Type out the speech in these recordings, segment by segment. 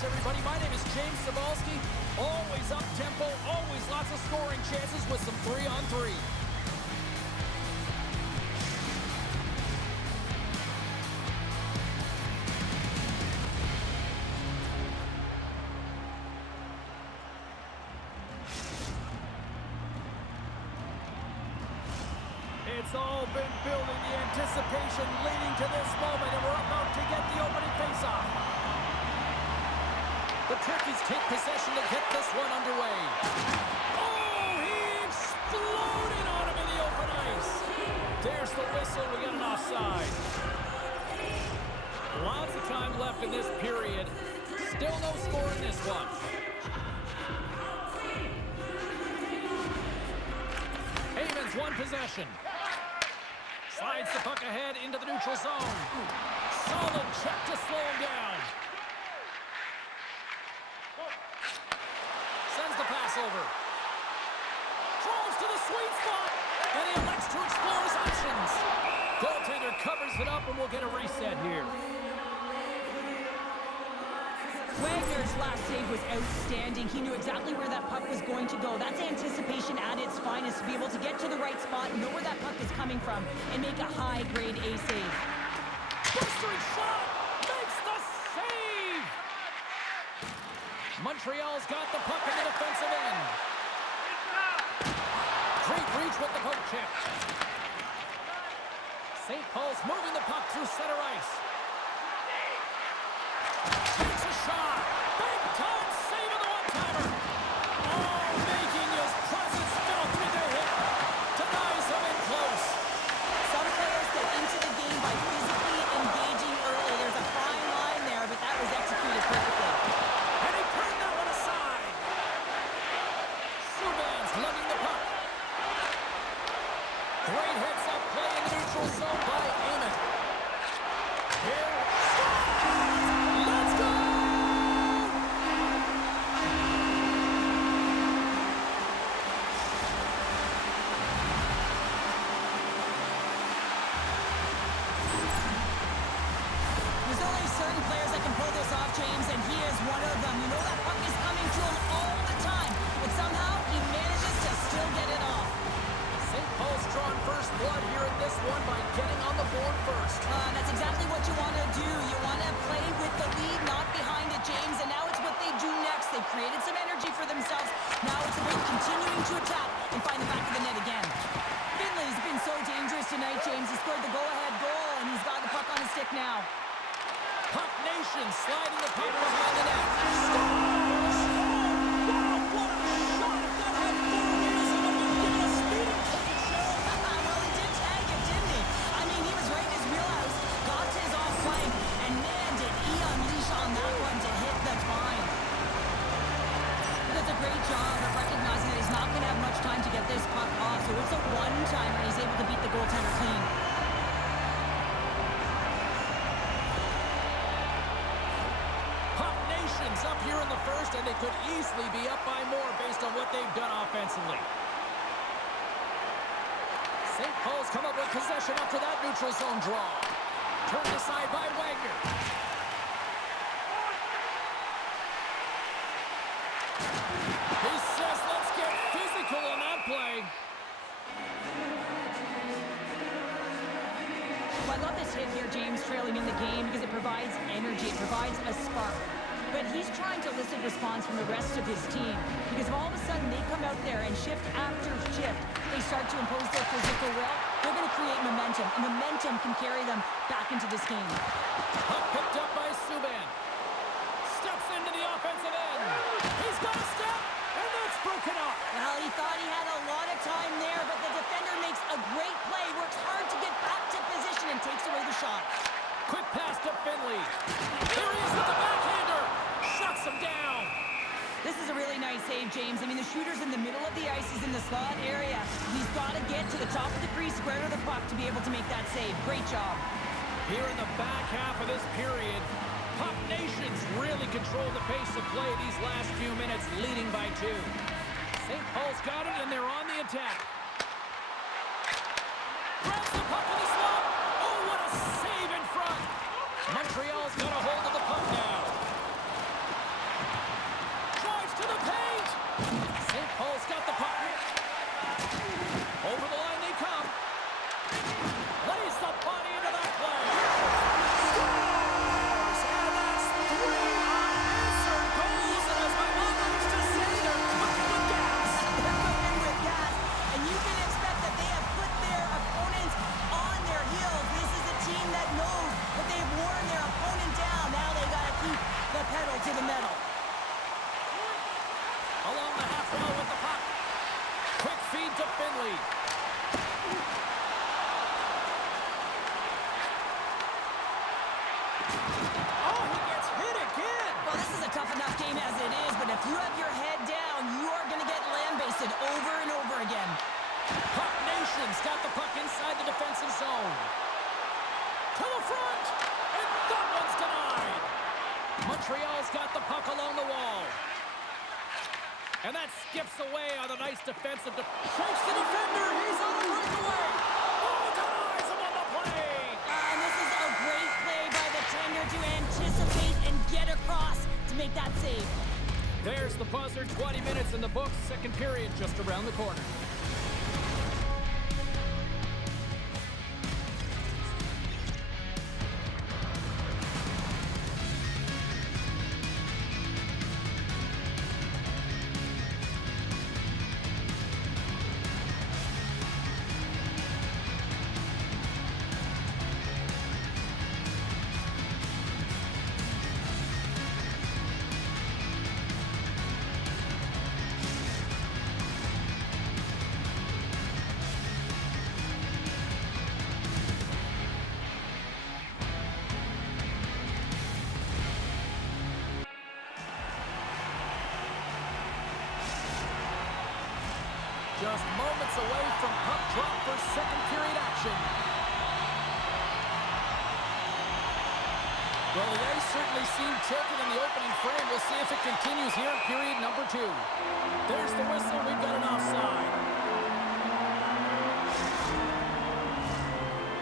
Thanks, everybody. My name is James Cybulski. Always up-tempo, always lots of scoring chances with some 3-on-3. It's all been building, the anticipation leading to this moment, and we're about to get the opening faceoff. The Turks take possession to get this one underway. Oh, he exploded on him in the open ice. There's the whistle. We got an offside. Lots of time left in this period. Still no score in this one. Havens one possession. Slides the puck ahead into the neutral zone. Solid check to slow him down. Sends the pass over. Throws to the sweet spot. And he elects to explore his options. Goaltender covers it up and we'll get a reset here. Wagner's last save was outstanding. He knew exactly where that puck was going to go. That's anticipation at its finest, to be able to get to the right spot, know where that puck is coming from, and make a high-grade A save. Blistering shot! Makes the save! Montreal's got the puck in the defensive end. Great reach with the poke check. St. Paul's moving the puck through center ice. Takes a shot. Big time save of the one-timer. Oh, making his presence felt with the hit. Denies him in close. Some players get into the game by physically engaging early. There's a fine line there, but that was executed perfectly. And he turned that one aside. Subban's lugging the puck. Great heads-up play in the neutral zone by Amon. Here. Let's go! There's only certain players that can pull this off, James, and he is one of them. You know that puck is coming to him all the time, but somehow he manages to still get it off. St. Paul's drawn first blood here in this one by getting on the board first. That's exactly what you want to do. You want to play with the lead, not behind it, James, and now it's what they do next. They've created some energy for themselves. Now it's about continuing to attack and find the back of the net again. Finley's been so dangerous tonight, James. He scored the go-ahead goal, and he's got the puck on his stick now. Puck Nation sliding the puck behind the net. Great job of recognizing that he's not going to have much time to get this puck off, so it's a one-timer and he's able to beat the goaltender clean. Puck Nation's up here in the first, and they could easily be up by more based on what they've done offensively. St. Paul's come up with possession after that neutral zone draw. Turned aside by Wagner. He says, let's get physical on that play. Well, I love this hit here, James, trailing in the game because it provides energy, it provides a spark. But he's trying to elicit response from the rest of his team because if all of a sudden they come out there and shift after shift, they start to impose their physical will, they're going to create momentum, and momentum can carry them back into this game. Puck picked up by Subban. Steps into the offensive end. He's got a step. And that's broken up. Well, he thought he had a lot of time there, but the defender makes a great play, works hard to get back to position, and takes away the shot. Quick pass to Finley. There he is with the backhander. Shuts him down. This is a really nice save, James. I mean, the shooter's in the middle of the ice. He's in the slot area. He's got to get to the top of the crease, square to the puck to be able to make that save. Great job. Here in the back half of this period, Puck Nation's really controlled the pace of play these last few minutes, leading by 2. St. Paul's got it, and they're on the attack. Grabs the puck in the slot. Oh, what a save in front. Montreal's got a hold of the puck now. Montreal's got the puck along the wall. And that skips away on a nice defensive. Shakes the defender. He's on the breakaway. Oh, denies him on the play. And this is a great play by the tender to anticipate and get across to make that save. There's the buzzer. 20 minutes in the books. Second period just around the corner. Just moments away from puck drop for second period action. Well, the ice certainly seemed tilted in the opening frame. We'll see if it continues here in period number 2. There's the whistle. We've got an offside.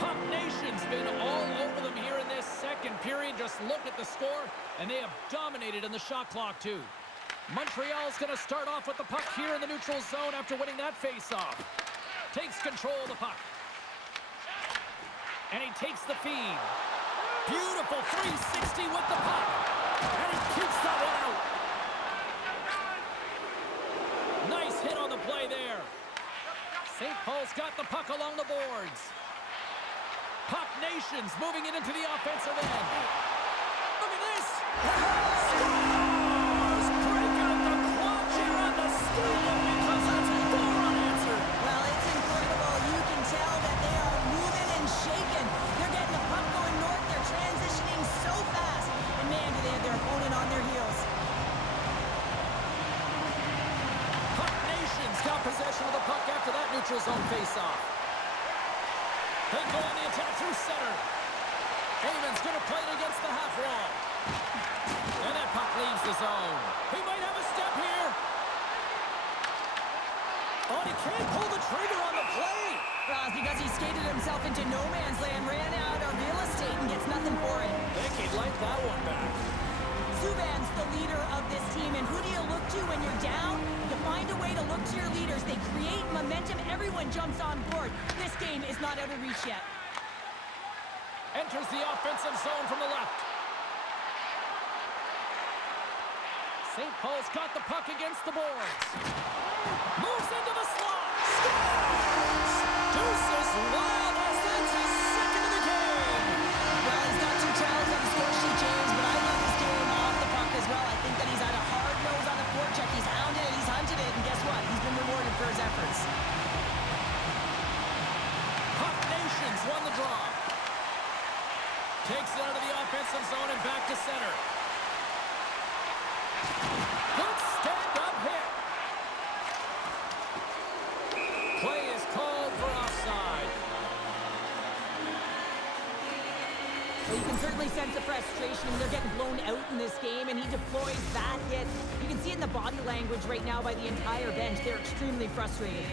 Puck Nation's been all over them here in this second period. Just look at the score, and they have dominated in the shot clock, too. Montreal's going to start off with the puck here in the neutral zone after winning that face-off. Takes control of the puck. And he takes the feed. Beautiful 360 with the puck. And he keeps that one out. Nice hit on the play there. St. Paul's got the puck along the boards. Puck Nation's moving it into the offensive end. Look at this. Because that's 4 unanswered. Well, it's incredible. You can tell that they are moving and shaking. They're getting the puck going north. They're transitioning so fast. And man, do they have their opponent on their heels. Puck Nation's got possession of the puck after that neutral zone face-off. They go on the attack through center. Eamon's going to play it against the half wall. And that puck leaves the zone. He might have a step here. Oh, he can't pull the trigger on the play. Well, it's because he skated himself into no man's land, ran out of real estate, and gets nothing for it. I think he'd like that one back. Subban's the leader of this team, and who do you look to when you're down? You find a way to look to your leaders. They create momentum. Everyone jumps on board. This game is not out of reach yet. Enters the offensive zone from the left. St. Paul's got the puck against the boards. Moves into the slot. Scores! Deuces wild as that's his second of the game. Well, he's got 2 tries on the score sheet, James, but I love this game off the puck as well. I think that he's had a hard nose on the forecheck. He's hounded it, he's hunted it, and guess what? He's been rewarded for his efforts. Puck Nation's won the draw. Takes it out of the offensive zone and back to center. Good stand-up hit. Play is called for offside. Well, you can certainly sense the frustration. They're getting blown out in this game, and he deploys that hit. You can see it in the body language right now by the entire bench. They're extremely frustrated.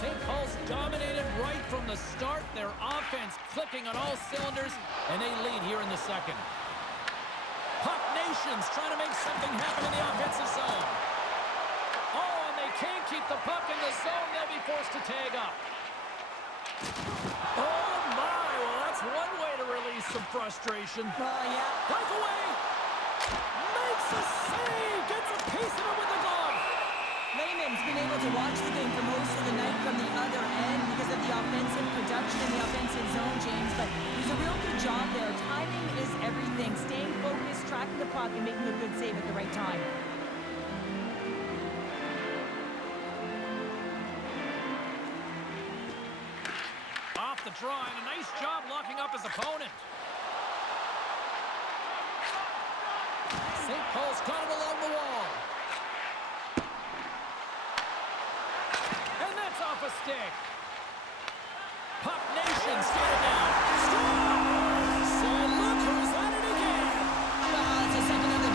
St. Paul's dominated right from the start. Their offense clicking on all cylinders, and they lead here in the second. Puck Nation's trying to make something happen in the offensive zone. Oh, and they can't keep the puck in the zone. They'll be forced to tag up. Oh, my. Well, that's one way to release some frustration. Oh, yeah. Breakaway. Makes a save. Gets a piece of it with the glove. Lehman's been able to watch the game for most of the night from the other end because of the offensive production in the offensive zone, James, but he's a real good job there. Timing is everything. Staying focused, tracking the puck, and making a good save at the right time. Off the draw, and a nice job locking up his opponent. St. Paul's got it along the wall. And that's off a stick. Puck Nation's got it now. Scores! And look who's at it again. Well, it's a second of the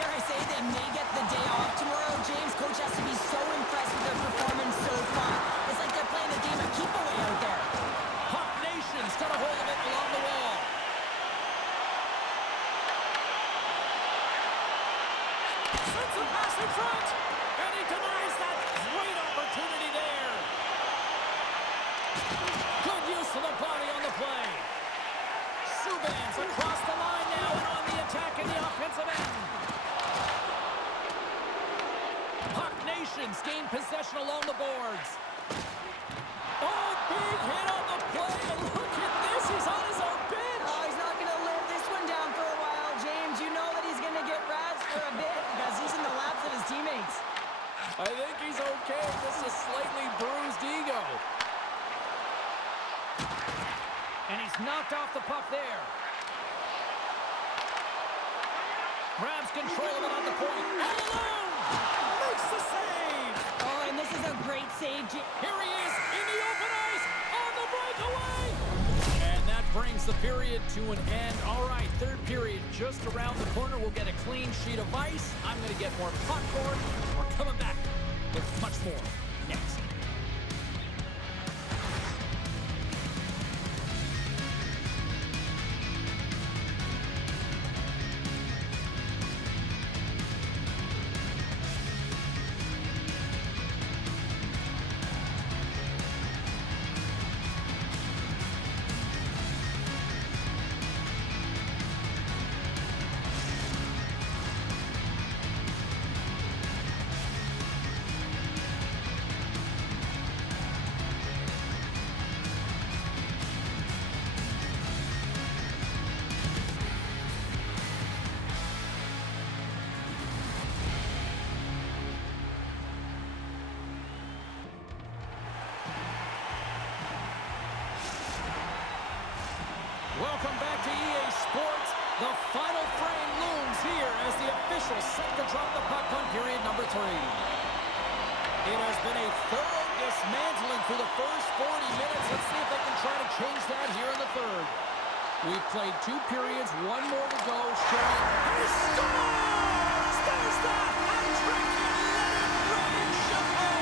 dare I say they may get the day off tomorrow. James, coach has to be so impressed with their performance so far. It's like they're playing a game of keep away out there. Puck Nation's got a hold of it along the wall. Sends a pass in front, and he denies that great opportunity there. Good use of the body on the play. Subban's across the line now and on the attack in the offensive end. Puck Nations gain possession along the boards. Oh, big hit on the play, and look at this, he's on his own bench. Oh, he's not going to live this one down for a while, James. You know that he's going to get razzed for a bit because he's in the laps of his teammates. I think he's okay, just a slightly bruised ego. And he's knocked off the puck there. Grabs control of it on the point. All alone! Makes the save! Oh, and this is a great save. Here he is in the open ice on the breakaway! And that brings the period to an end. All right, third period just around the corner. We'll get a clean sheet of ice. I'm going to get more popcorn. We're coming back with much more next. Welcome back to EA Sports. The final frame looms here as the officials set to drop the puck on period number 3. It has been a thorough dismantling through the first 40 minutes. Let's see if they can try to change that here in the third. We've played 2 periods, 1 more to go. Showing he scores! There's the hat trick and let it rain Chapeau!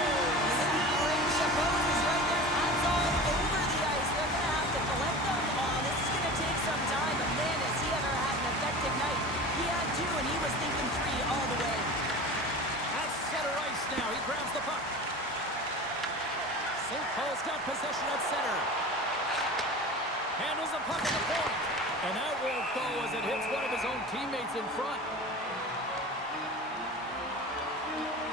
Rain Chapeau is right there. Hands all over the ice. They're going to have to collect them all. This is going to take some time, but man, has he ever had an effective night. He had 2, and he was thinking 3 all the way. At center ice now. He grabs the puck. St. Paul's got possession at center. Handles the puck at the point. And that won't go as it hits one of his own teammates in front.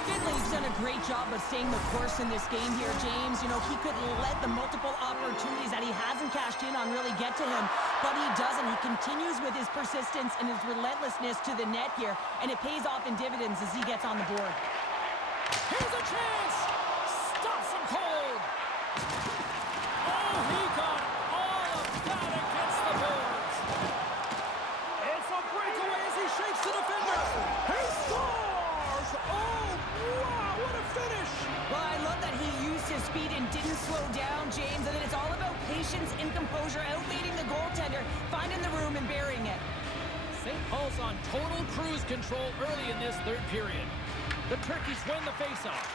Finley's done a great job of staying the course in this game here, James. You know, he could let the multiple opportunities that he hasn't cashed in on really get to him, but he doesn't. He continues with his persistence and his relentlessness to the net here, and it pays off in dividends as he gets on the board. Here's a chance! Stops him cold! Oh, he got all of that against the boards! It's a breakaway as he shakes the defender! He scores! Oh, wow, what a finish! Well, I love that he used his speed and didn't slow down, James, and then it's all about patience and composure, outweighing the goaltender, finding the room and burying it. St. Paul's on total cruise control early in this third period. The Turkeys win the faceoff.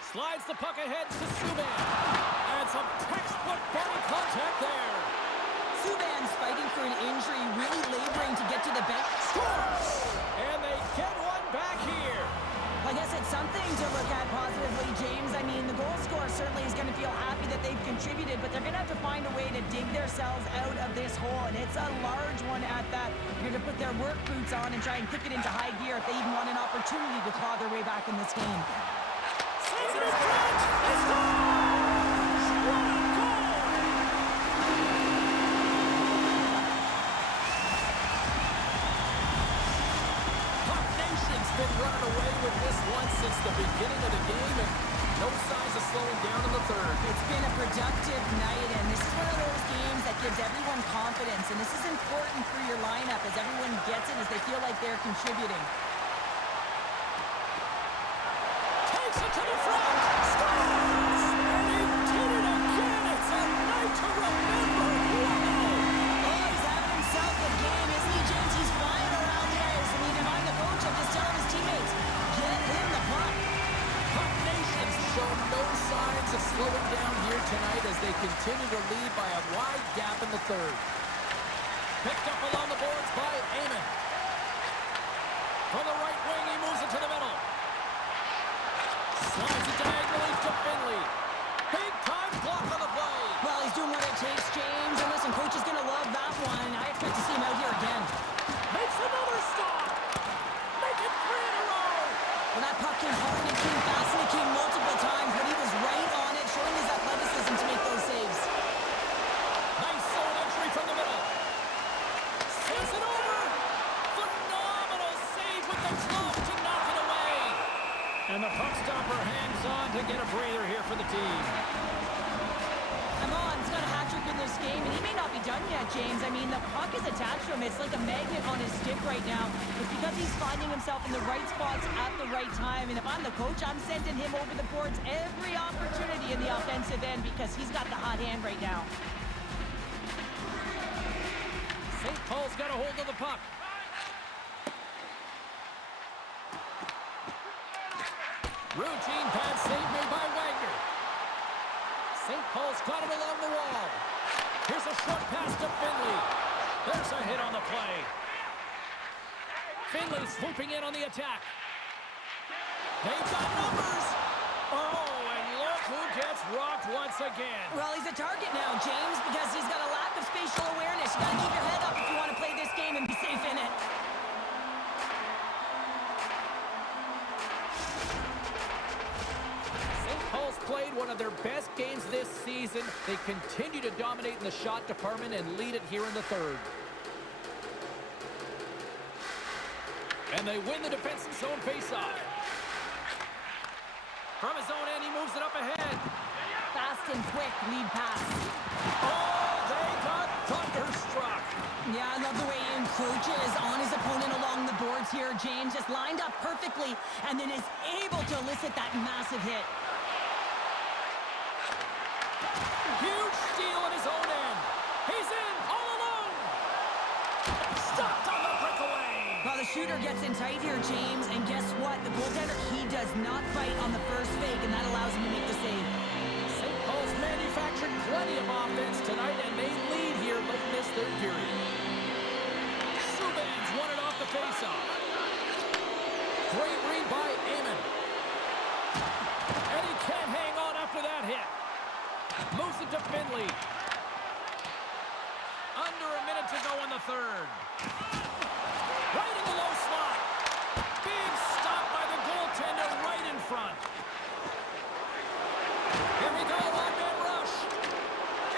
Slides the puck ahead to Subban. And some textbook body contact there. Subban's fighting for an injury, really laboring to get to the bench. Scores! And they get one back here. I guess it's something to look at positively, James. I mean, the goal scorer certainly is going to feel happy that they've contributed, but they're going to have to find a way to dig themselves out of this hole, and it's a large one at that. They're going to put their work boots on and try and kick it into high gear if they even want an opportunity to claw their way back in this game. Sends it in front. He scores! What a goal! Puck Nation's been running away with this one since the beginning of the game, and no signs of slowing down in the third. It's been a productive night, and this is one of those games that gives everyone confidence, and this is important for your lineup as everyone gets it, as they feel like they're contributing. Takes it to the front. Scores! And he did it again. It's a night to remember. Wow! Oh, he's having himself a game, isn't he, James? He's flying around the ice. I mean, am I the coach? I'm just telling to slowing down here tonight as they continue to lead by a wide gap in the third. Picked up along the boards by Amon. From the right wing, he moves it to the middle. Slides it diagonally to Finley. Big time block on the play. Well, he's doing what it takes, James. And listen, coach is going to love that one. I expect to see him out here again. Makes another stop. Make it 3 in a row. Well, that puck came hard, it came fast, and it came multiple times, but he was right on it, showing his athleticism to make those saves. Nice zone entry from the middle. Says it over. Phenomenal save with the glove to knock it away. And the puck stopper hangs on to get a breather here for the team. He's got a hat trick in this game, and he may not be done yet, James. I mean, the puck is attached to him. It's like a magnet on his stick right now. It's because he's finding himself in the right spots at the right time. And if I'm the coach, I'm sending him over the boards every opportunity in the offensive end because he's got the hot hand right now. St. Paul's got a hold of the puck. Routine pass save made by Wagner. St. Paul's got it along the wall. Here's a short pass to Finley. There's a hit on the play. Finley swooping in on the attack. They've got numbers. Oh, and look who gets rocked once again. Well, he's a target now, James, because he's got a lack of spatial awareness. You got to keep your head up if you want to play this game and be safe in it. Played one of their best games this season. They continue to dominate in the shot department and lead it here in the third. And they win the defensive zone faceoff. From his own end, he moves it up ahead. Fast and quick lead pass. Oh, they got thunderstruck. Yeah, I love the way he encroaches on his opponent along the boards here, James. Just lined up perfectly and then is able to elicit that massive hit. Huge steal at his own end. He's in all alone. Stopped on the breakaway. Well, the shooter gets in tight here, James, and guess what? The goaltender, he does not fight on the first fake, and that allows him to make the save. St. Paul's manufactured plenty of offense tonight, and they lead here late in this third period. Subban's won it off the faceoff. Great read by Amon. And he can't hang on after that hit. Moves it to Finley. Under a minute to go in the third. Right in the low slot. Big stop by the goaltender right in front. Here we go, one-man rush.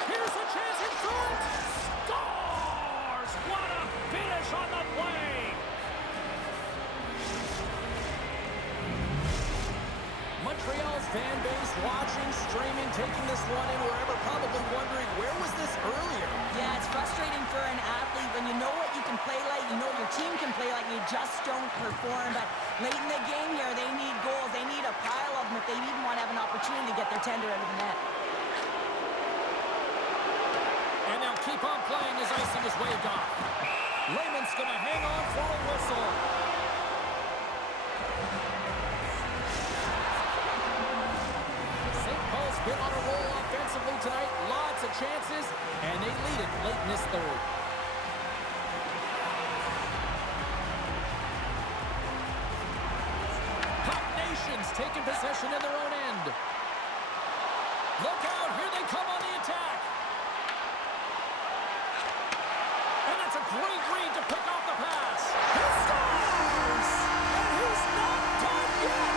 Here's a chance in front. Scores! What a finish on the play. Montreal's fan base watching, streaming, taking this one in wherever, probably wondering, where was this earlier? Yeah, it's frustrating for an athlete when you know what you can play like, you know your team can play like, you just don't perform. But late in the game here, they need goals. They need a pile of them if they even want to have an opportunity to get their tender out of the net. And they'll keep on playing as icing is waved off. Lehman's going to hang on for a whistle. Been on a roll offensively tonight. Lots of chances, and they lead it late in this third. Hot Nations taking possession in their own end. Look out, here they come on the attack. And that's a great read to pick off the pass. He scores! And he's not done yet.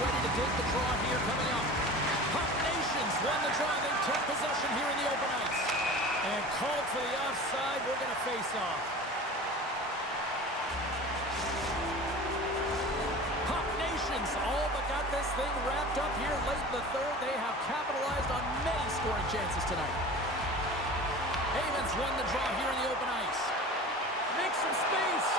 Ready to take the draw here coming up. Hot Nations won the draw. They took possession here in the open ice. And called for the offside. We're going to face off. Hot Nations all but got this thing wrapped up here late in the third. They have capitalized on many scoring chances tonight. Amon's won the draw here in the open ice. Makes some space.